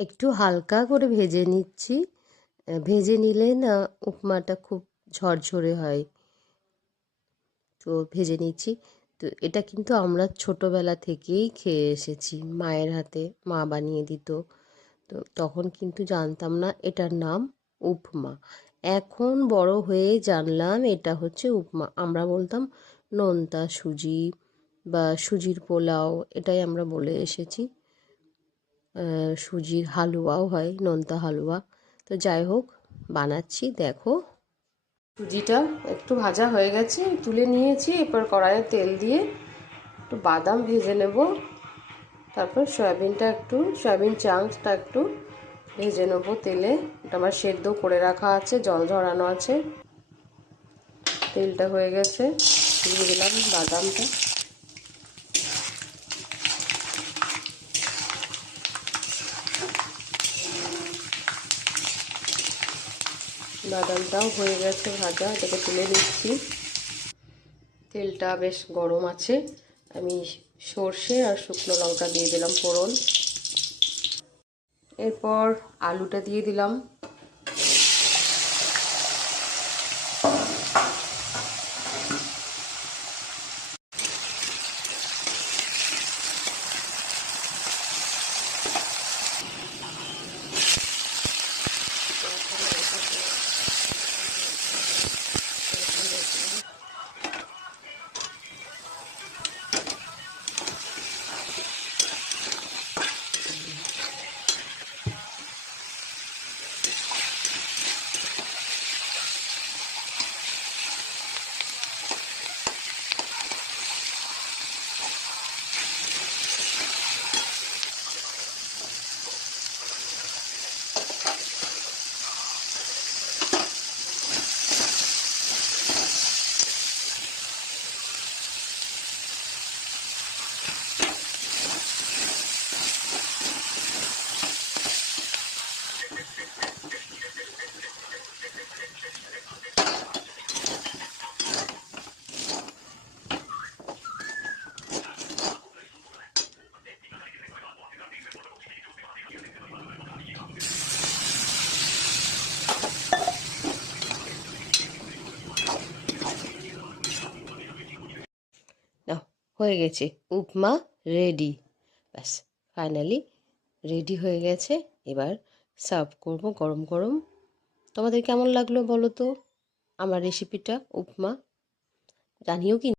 একটু হালকা করে ভেজে নিচ্ছি। ভেজে নিলে না উপমাটা খুব ঝরঝরে হয়। তো ভেজে নিচ্ছি। তো এটা কিন্তু আমরা ছোটোবেলা থেকেই খেয়ে এসেছি। মায়ের হাতে মা বানিয়ে দিত। তো তখন কিন্তু জানতাম না এটার নাম উপমা। এখন বড় হয়ে জানলাম এটা হচ্ছে উপমা। আমরা বলতাম নোনতা সুজি বা সুজির পোলাও, এটাই আমরা বলে এসেছি। সুজির হালুয়াও হয়, নোনতা হালুয়া। তো যাই হোক, বানাচ্ছি, দেখো। সুজিটা একটু ভাজা হয়ে গেছে, তুলে নিয়েছি, এরপর কড়াইয়ে তেল দিয়ে একটু বাদাম ভেজে নেব। তারপর সয়াবিনটা একটু, সয়াবিন চাংসটা একটু ভেজে নেব তেলে। এটা আমার সেদ্ধ করে রাখা আছে, জল ঝরানো আছে। তেলটা হয়ে গেছে দিলাম বাদামটা। বাদামটাও হয়ে গেছে ভাজা, এটাকে তুলে নিচ্ছি। তেলটা বেশ গরম আছে। আমি সর্ষে আর শুকনো লঙ্কা দিয়ে দিলাম ফোড়ন। এরপর আলুটা দিয়ে দিলাম। হয়ে গেছে। উপমা রেডি ব্যাস ফাইনালি রেডি হয়ে গেছে। এবার সার্ভ করব গরম গরম। তোমাদের কেমন লাগল বলো তো? আমার রেসিপিটা উপমা। জানিও কি